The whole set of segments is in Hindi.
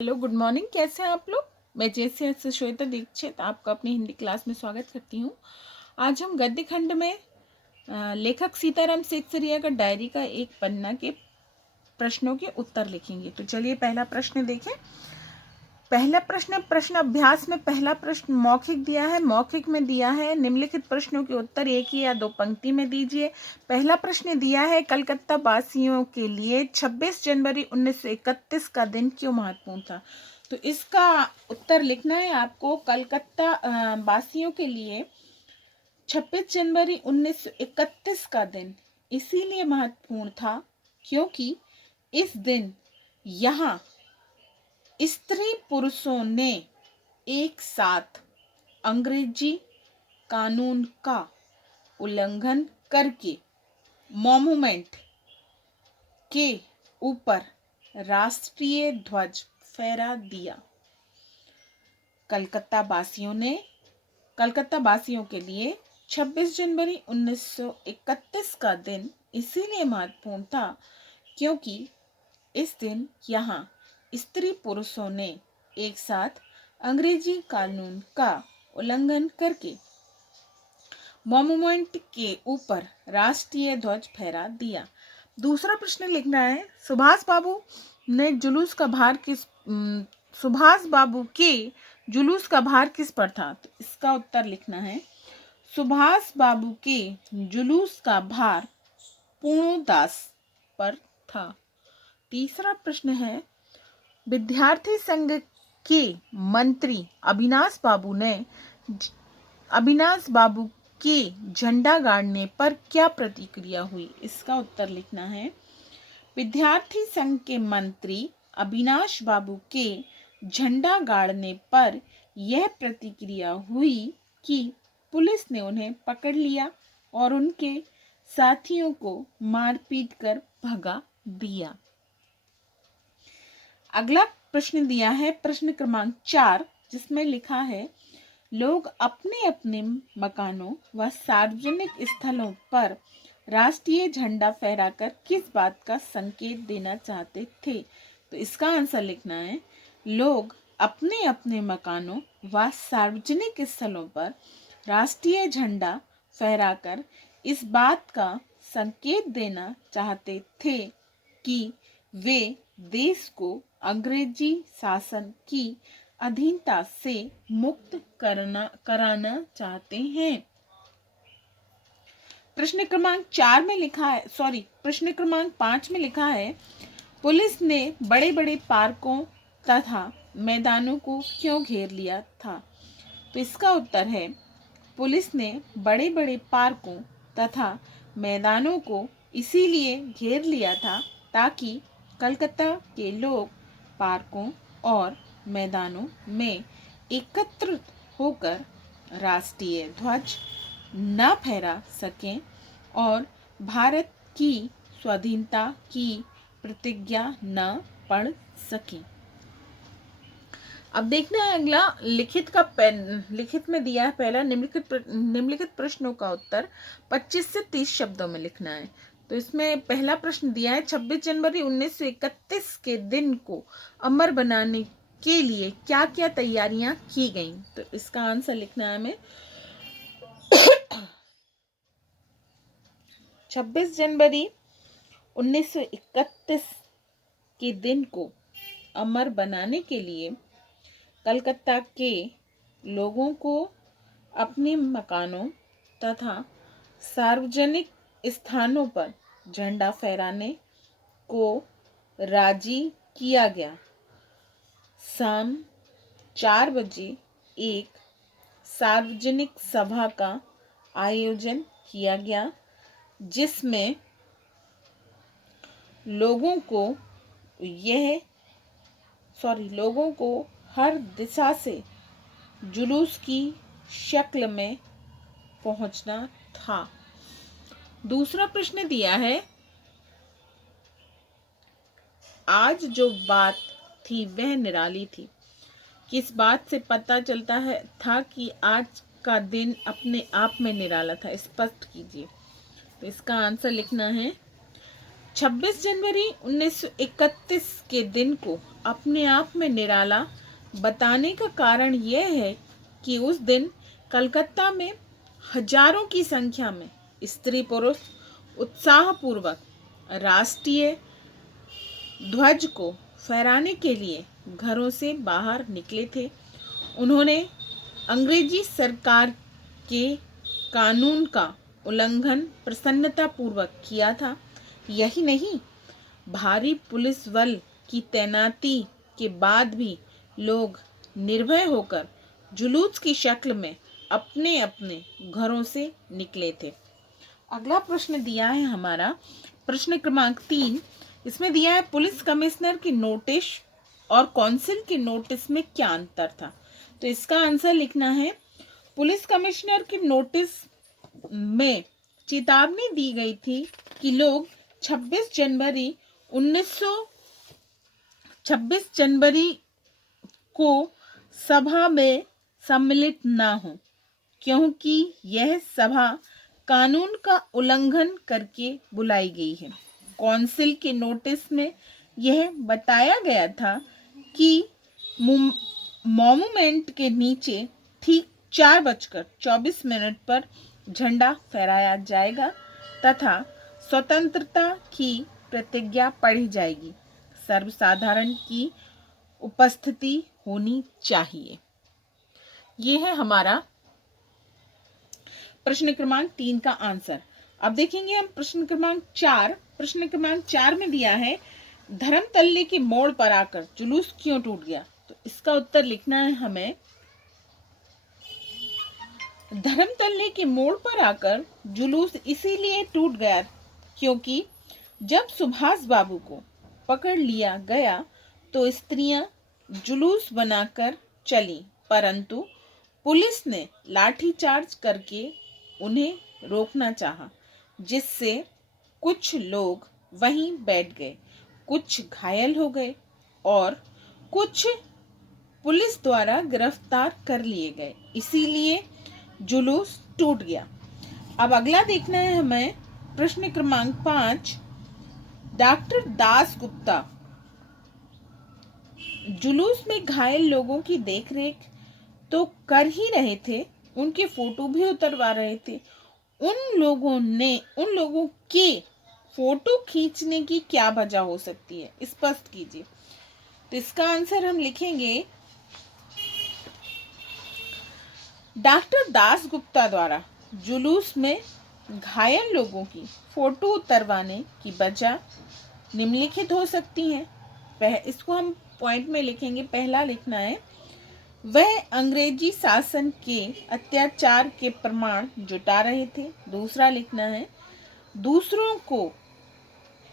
Hello, good morning. कैसे हैं आप लोग? मैं जैसे श्वेता दीक्षित आपका अपनी हिंदी क्लास में स्वागत करती हूँ। आज हम गद्य खंड में लेखक सीताराम सेठसरिया का डायरी का एक पन्ना के प्रश्नों के उत्तर लिखेंगे। तो चलिए पहला प्रश्न देखें। पहला प्रश्न अभ्यास में पहला प्रश्न मौखिक दिया है। मौखिक में दिया है निम्नलिखित प्रश्नों के उत्तर एक ही या दो पंक्ति में दीजिए। पहला प्रश्न दिया है कलकत्ता वासियों के लिए 26 जनवरी 1931 का दिन क्यों महत्वपूर्ण था। तो इसका उत्तर लिखना है आपको। कलकत्ता वासियों के लिए 26 जनवरी 1931 का दिन इसीलिए महत्वपूर्ण था क्योंकि इस दिन यहाँ स्त्री पुरुषों ने एक साथ अंग्रेजी कानून का उल्लंघन करके मॉन्यूमेंट के ऊपर राष्ट्रीय ध्वज फहरा दिया। कलकत्ता वासियों के लिए 26 जनवरी 1931 का दिन इसीलिए महत्वपूर्ण था क्योंकि इस दिन यहाँ स्त्री पुरुषों ने एक साथ अंग्रेजी कानून का उल्लंघन करके मॉन्यूमेंट के ऊपर राष्ट्रीय ध्वज फहरा दिया। दूसरा प्रश्न लिखना है सुभाष बाबू के जुलूस का भार किस पर था। तो इसका उत्तर लिखना है सुभाष बाबू के जुलूस का भार पूर्णदास पर था। तीसरा प्रश्न है विद्यार्थी संघ के मंत्री अविनाश बाबू के झंडा गाड़ने पर क्या प्रतिक्रिया हुई। इसका उत्तर लिखना है विद्यार्थी संघ के मंत्री अविनाश बाबू के झंडा गाड़ने पर यह प्रतिक्रिया हुई कि पुलिस ने उन्हें पकड़ लिया और उनके साथियों को मारपीट कर भगा दिया। अगला प्रश्न दिया है प्रश्न क्रमांक 4 जिसमें लिखा है लोग अपने अपने मकानों व सार्वजनिक स्थलों पर राष्ट्रीय झंडा फहराकर किस बात का संकेत देना चाहते थे। तो इसका आंसर लिखना है लोग अपने अपने मकानों व सार्वजनिक स्थलों पर राष्ट्रीय झंडा फहराकर इस बात का संकेत देना चाहते थे कि वे देश को अंग्रेजी शासन की अधीनता से मुक्त कराना चाहते हैं। प्रश्न क्रमांक 5 में लिखा है पुलिस ने बड़े बड़े पार्कों तथा मैदानों को क्यों घेर लिया था। तो इसका उत्तर है पुलिस ने बड़े बड़े पार्कों तथा मैदानों को इसीलिए घेर लिया था ताकि कलकत्ता के लोग पार्कों और मैदानों में एकत्रित होकर राष्ट्रीय ध्वज न फहरा सकें और भारत की स्वाधीनता की प्रतिज्ञा न पढ़ सकें। अब देखना है अगला लिखित में दिया है पहला निम्नलिखित प्रश्नों का उत्तर 25 से 30 शब्दों में लिखना है। तो इसमें पहला प्रश्न दिया है 26 जनवरी 1931 के दिन को अमर बनाने के लिए क्या क्या तैयारियां की गईं। तो इसका आंसर लिखना है हमें 26 जनवरी 1931 के दिन को अमर बनाने के लिए कलकत्ता के लोगों को अपने मकानों तथा सार्वजनिक स्थानों पर झंडा फहराने को राजी किया गया। शाम 4 बजे एक सार्वजनिक सभा का आयोजन किया गया जिसमें लोगों को हर दिशा से जुलूस की शक्ल में पहुंचना था। दूसरा प्रश्न दिया है आज जो बात थी वह निराली थी। किस बात से पता चलता था कि आज का दिन अपने आप में निराला था। स्पष्ट कीजिए। तो इसका आंसर लिखना है 26 जनवरी 1931 के दिन को अपने आप में निराला बताने का कारण यह है कि उस दिन कलकत्ता में हजारों की संख्या में स्त्री पुरुष उत्साहपूर्वक राष्ट्रीय ध्वज को फहराने के लिए घरों से बाहर निकले थे। उन्होंने अंग्रेजी सरकार के कानून का उल्लंघन प्रसन्नतापूर्वक किया था। यही नहीं, भारी पुलिस बल की तैनाती के बाद भी लोग निर्भय होकर जुलूस की शक्ल में अपने अपने घरों से निकले थे। अगला प्रश्न दिया है हमारा प्रश्न क्रमांक 3। इसमें दिया है पुलिस कमिश्नर की नोटिस और काउंसिल के नोटिस में क्या अंतर था। तो इसका आंसर लिखना है, पुलिस कमिश्नर की नोटिस में चेतावनी दी गई थी कि लोग 26 जनवरी को सभा में सम्मिलित ना हो, क्योंकि यह सभा कानून का उल्लंघन करके बुलाई गई है। काउंसिल के नोटिस में यह बताया गया था कि मॉन्यूमेंट के नीचे ठीक 4:24 पर झंडा फहराया जाएगा तथा स्वतंत्रता की प्रतिज्ञा पढ़ी जाएगी। सर्वसाधारण की उपस्थिति होनी चाहिए। ये है हमारा प्रश्न क्रमांक 3 का आंसर। अब देखेंगे हम प्रश्न क्रमांक 4। प्रश्न क्रमांक 4 में दिया है धर्मतल्ले के मोड़ पर आकर जुलूस क्यों टूट गया। तो इसका उत्तर लिखना है हमें, धर्मतल्ले के मोड़ पर आकर जुलूस इसीलिए टूट गया क्योंकि जब सुभाष बाबू को पकड़ लिया गया तो स्त्रियां जुलूस बनाकर चली, परंतु पुलिस ने लाठीचार्ज करके उन्हें रोकना चाहा, जिससे कुछ लोग वहीं बैठ गए, कुछ घायल हो गए और कुछ पुलिस द्वारा गिरफ्तार कर लिए गए। इसीलिए जुलूस टूट गया। अब अगला देखना है हमें प्रश्न क्रमांक 5। डॉक्टर दास गुप्ता जुलूस में घायल लोगों की देखरेख तो कर ही रहे थे, उनके फोटो भी उतरवा रहे थे। उन लोगों के फोटो खींचने की क्या वजह हो सकती है, स्पष्ट कीजिए। तो इसका आंसर हम लिखेंगे, डॉक्टर दास गुप्ता द्वारा जुलूस में घायल लोगों की फोटो उतरवाने की वजह निम्नलिखित हो सकती हैं। इसको हम पॉइंट में लिखेंगे। पहला लिखना है, वह अंग्रेजी शासन के अत्याचार के प्रमाण जुटा रहे थे। दूसरा लिखना है, दूसरों को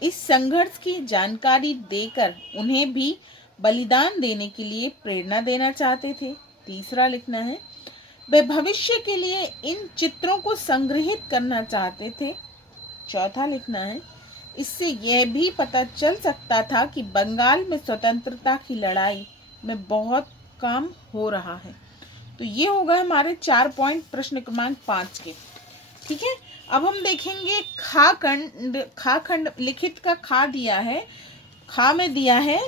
इस संघर्ष की जानकारी देकर उन्हें भी बलिदान देने के लिए प्रेरणा देना चाहते थे। तीसरा लिखना है, वे भविष्य के लिए इन चित्रों को संग्रहित करना चाहते थे। चौथा लिखना है, इससे यह भी पता चल सकता था कि बंगाल में स्वतंत्रता की लड़ाई में बहुत काम हो रहा है। तो ये होगा हमारे 4 पॉइंट प्रश्न क्रमांक 5 के। ठीक है, अब हम देखेंगे खा खंड लिखित का खा दिया है, खा में दिया है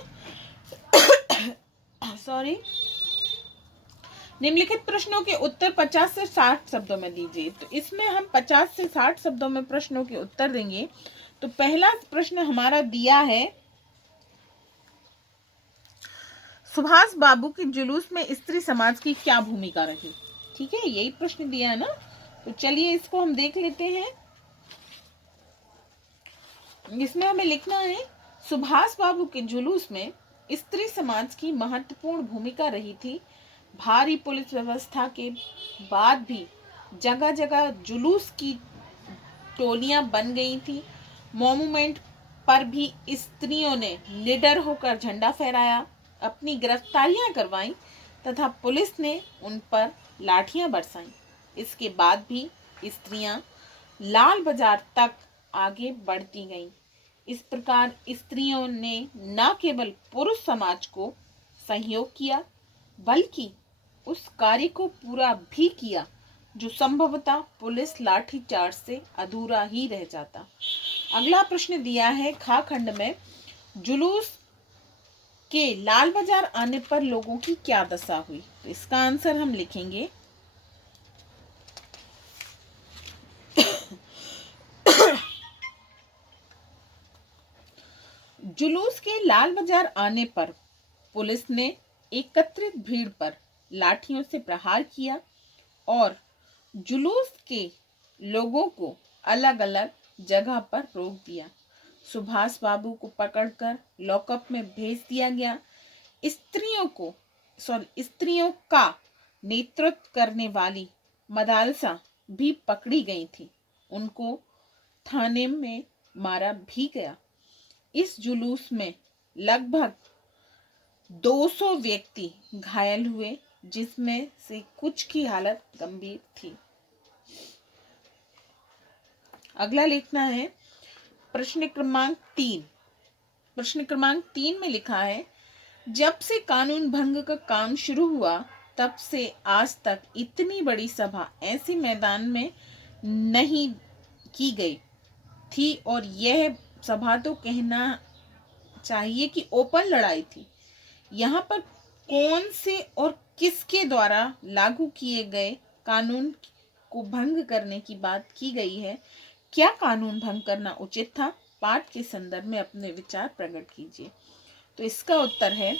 निम्नलिखित प्रश्नों के उत्तर 50 से 60 शब्दों में दीजिए। तो इसमें हम 50 से 60 शब्दों में प्रश्नों के उत्तर देंगे। तो पहला प्रश्न हमारा दिया है, सुभाष बाबू के जुलूस में स्त्री समाज की क्या भूमिका रही। ठीक है, यही प्रश्न दिया है ना। तो चलिए इसको हम देख लेते हैं। इसमें हमें लिखना है, सुभाष बाबू के जुलूस में स्त्री समाज की महत्वपूर्ण भूमिका रही थी। भारी पुलिस व्यवस्था के बाद भी जगह जगह जुलूस की टोलियां बन गई थी। मॉन्यूमेंट पर भी स्त्रियों ने निडर होकर झंडा फहराया, अपनी गिरफ्तारियां करवाईं तथा पुलिस ने उन पर लाठियां बरसाईं। इसके बाद भी स्त्रियां लाल बाजार तक आगे बढ़ती गईं। इस प्रकार स्त्रियों ने न केवल पुरुष समाज को सहयोग किया, बल्कि उस कार्य को पूरा भी किया जो संभवतः पुलिस लाठीचार्ज से अधूरा ही रह जाता। अगला प्रश्न दिया है, खा खंड में जुलूस के लाल बाजार आने पर लोगों की क्या दशा हुई? तो इसका आंसर हम लिखेंगे जुलूस के लाल बाजार आने पर पुलिस ने एकत्रित भीड़ पर लाठियों से प्रहार किया और जुलूस के लोगों को अलग अलग जगह पर रोक दिया। सुभाष बाबू को पकड़कर लॉकअप में भेज दिया गया। स्त्रियों का नेतृत्व करने वाली मदालसा भी पकड़ी गई थी। उनको थाने में मारा भी गया। इस जुलूस में लगभग 200 व्यक्ति घायल हुए, जिसमें से कुछ की हालत गंभीर थी। अगला लिखना है प्रश्न क्रमांक 3। प्रश्न क्रमांक 3 में लिखा है, जब से कानून भंग का काम शुरू हुआ तब से आज तक इतनी बड़ी सभा ऐसे मैदान में नहीं की गई थी, और यह सभा तो कहना चाहिए कि ओपन लड़ाई थी। यहाँ पर कौन से और किसके द्वारा लागू किए गए कानून को भंग करने की बात की गई है? क्या कानून भंग करना उचित था? पाठ के संदर्भ में अपने विचार प्रकट कीजिए। तो इसका उत्तर है,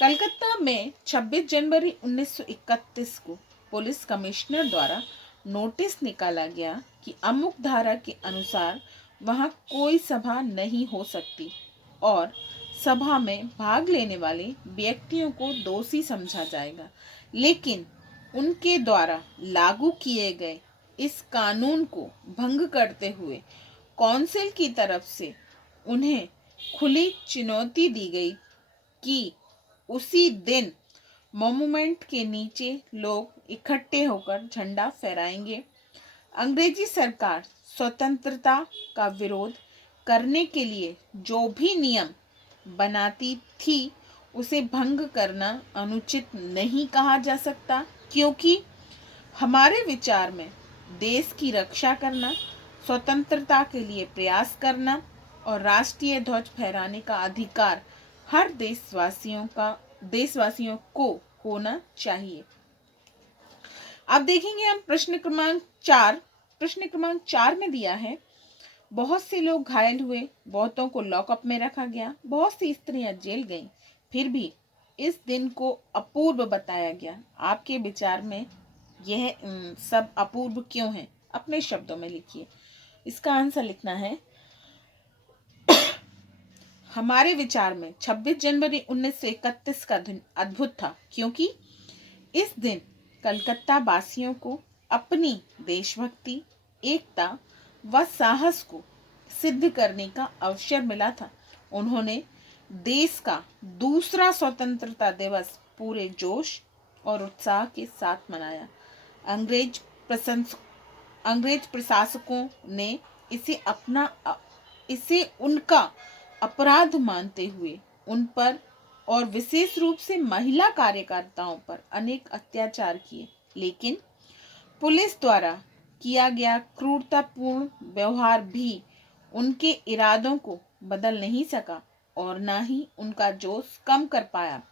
कलकत्ता में 26 जनवरी 1931 को पुलिस कमिश्नर द्वारा नोटिस निकाला गया कि अमुक धारा के अनुसार वहां कोई सभा नहीं हो सकती और सभा में भाग लेने वाले व्यक्तियों को दोषी समझा जाएगा। लेकिन उनके द्वारा लागू किए गए इस कानून को भंग करते हुए काउंसिल की तरफ से उन्हें खुली चुनौती दी गई कि उसी दिन मॉन्यूमेंट के नीचे लोग इकट्ठे होकर झंडा फहराएंगे। अंग्रेजी सरकार स्वतंत्रता का विरोध करने के लिए जो भी नियम बनाती थी उसे भंग करना अनुचित नहीं कहा जा सकता, क्योंकि हमारे विचार में देश की रक्षा करना, स्वतंत्रता के लिए प्रयास करना और राष्ट्रीय ध्वज फहराने का अधिकार हर देशवासियों को होना चाहिए। अब देखेंगे हम प्रश्न क्रमांक 4। प्रश्न क्रमांक 4 में दिया है, बहुत से लोग घायल हुए, बहुतों को लॉकअप में रखा गया, बहुत सी स्त्रियां जेल गईं, फिर भी इस दिन को अपूर्व बताया गया। आपके विचार में यह सब अपूर्व क्यों है? अपने शब्दों में लिखिए। इसका आंसर लिखना है, हमारे विचार में 26 जनवरी 1931 का दिन अद्भुत था, क्योंकि इस दिन कलकत्ता वासियों को अपनी देशभक्ति, एकता व साहस को सिद्ध करने का अवसर मिला था। उन्होंने देश का दूसरा स्वतंत्रता दिवस पूरे जोश और उत्साह के साथ मनाया। अंग्रेज प्रशासकों ने इसे उनका अपराध मानते हुए उन पर और विशेष रूप से महिला कार्यकर्ताओं पर अनेक अत्याचार किए, लेकिन पुलिस द्वारा किया गया क्रूरतापूर्ण व्यवहार भी उनके इरादों को बदल नहीं सका और न ही उनका जोश कम कर पाया।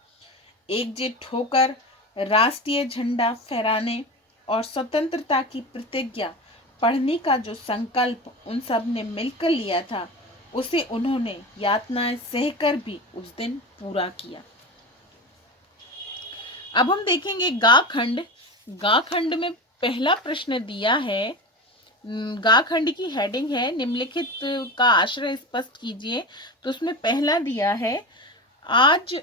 एकजुट होकर राष्ट्रीय झंडा फहराने और स्वतंत्रता की प्रतिज्ञा पढ़ने का जो संकल्प उन सब ने मिलकर लिया था, उसे उन्होंने यातनाएं सहकर भी उस दिन पूरा किया। अब हम देखेंगे गा खंड। गा खंड में पहला प्रश्न दिया है, गा खंड की हेडिंग है, निम्नलिखित का आश्रय स्पष्ट कीजिए। तो उसमें पहला दिया है, आज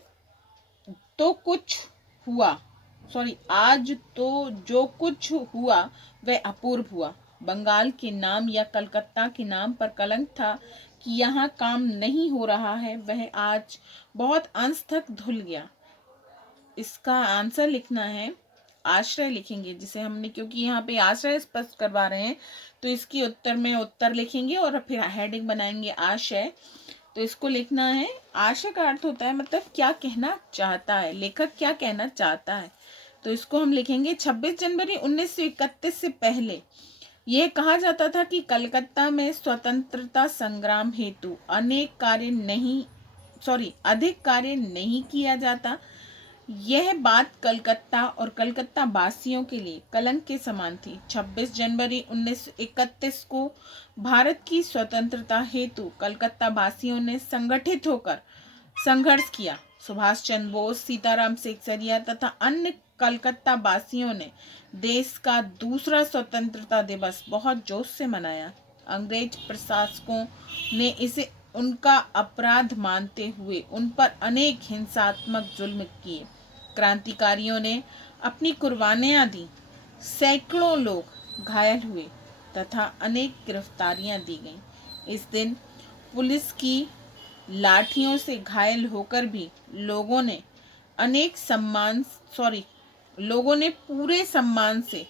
तो जो कुछ हुआ वह अपूर्व हुआ। बंगाल के नाम या कलकत्ता के नाम पर कलंक था कि यहाँ काम नहीं हो रहा है, वह आज बहुत अंश तक धुल गया। इसका आंसर लिखना है, आश्रय लिखेंगे जिसे हमने, क्योंकि यहाँ पे आश्रय स्पष्ट करवा रहे हैं तो इसकी उत्तर में उत्तर लिखेंगे और फिर हेडिंग बनाएंगे आशय। तो इसको लिखना है, आशय का अर्थ होता है मतलब क्या कहना चाहता है, लेखक क्या कहना चाहता है। तो इसको हम लिखेंगे 26 जनवरी 1931 से पहले यह कहा जाता था कि कलकत्ता में स्वतंत्रता संग्राम हेतु अधिक कार्य नहीं किया जाता। यह बात कलकत्ता और कलकत्ता वासियों के लिए कलंक के समान थी। 26 जनवरी 1931 को भारत की स्वतंत्रता हेतु कलकत्ता वासियों ने संगठित होकर संघर्ष किया। सुभाष चंद्र बोस, सीताराम सेक्सरिया तथा अन्य कलकत्ता वासियों ने देश का दूसरा स्वतंत्रता दिवस बहुत जोश से मनाया। अंग्रेज प्रशासकों ने इसे उनका अपराध मानते हुए उन पर अनेक हिंसात्मक जुल्म किए। क्रांतिकारियों ने अपनी कुर्बानियां दी, सैकड़ों लोग घायल हुए तथा अनेक गिरफ्तारियां दी गईं। इस दिन पुलिस की लाठियों से घायल होकर भी लोगों ने पूरे सम्मान से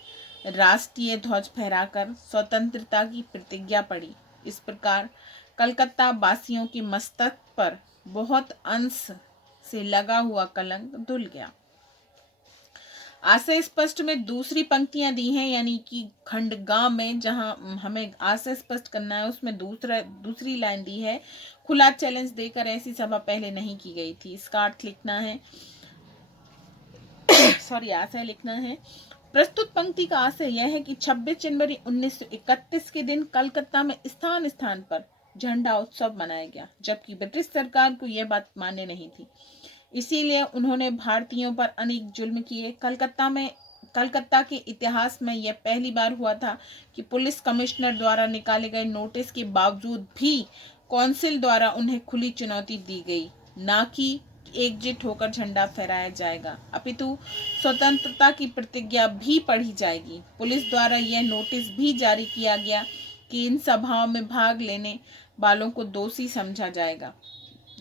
राष्ट्रीय ध्वज फहराकर स्वतंत्रता की प्रतिज्ञा पढ़ी। इस प्रकार कलकत्ता वासियों के मस्तक पर बहुत अंश से लगा हुआ कलंक धुल गया। आशय स्पष्ट में दूसरी पंक्तियां दी हैं, यानी कि खंड ग में जहां हमें आशय स्पष्ट करना है उसमें दूसरी लाइन दी है, खुला चैलेंज देकर ऐसी सभा पहले नहीं की गई थी। इसका अर्थ लिखना है आशय लिखना है। प्रस्तुत पंक्ति का आशय यह है कि 26 जनवरी 1931 के दिन कलकत्ता में स्थान स्थान पर झंडा उत्सव मनाया गया, जबकि ब्रिटिश सरकार को यह बात मान्य नहीं थी। इसीलिए उन्होंने भारतीयों पर अनेक जुल्म किए। कलकत्ता के इतिहास में यह पहली बार हुआ था कि पुलिस कमिश्नर द्वारा निकाले गए नोटिस के बावजूद भी कौंसिल द्वारा उन्हें खुली चुनौती दी गई, ना कि एकजुट होकर झंडा फहराया जाएगा, अपितु स्वतंत्रता की प्रतिज्ञा भी पढ़ी जाएगी। पुलिस द्वारा यह नोटिस भी जारी किया गया कि इन सभाओं में भाग लेने वालों को दोषी समझा जाएगा।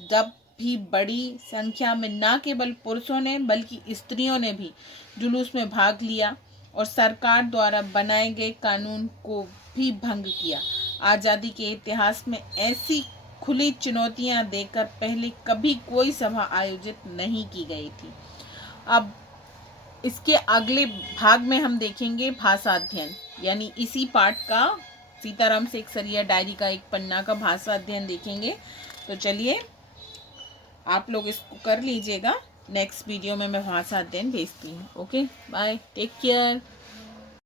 जब भी बड़ी संख्या में न केवल पुरुषों ने बल्कि स्त्रियों ने भी जुलूस में भाग लिया और सरकार द्वारा बनाए गए कानून को भी भंग किया। आज़ादी के इतिहास में ऐसी खुली चुनौतियां देकर पहले कभी कोई सभा आयोजित नहीं की गई थी। अब इसके अगले भाग में हम देखेंगे भाषा अध्ययन, यानी इसी पाठ का सीताराम सेक्सरिया डायरी का एक पन्ना का भाषा अध्ययन देखेंगे। तो चलिए आप लोग इसको कर लीजिएगा। नेक्स्ट वीडियो में मैं भाषा अध्ययन भेजती हूँ। Okay, bye, take care.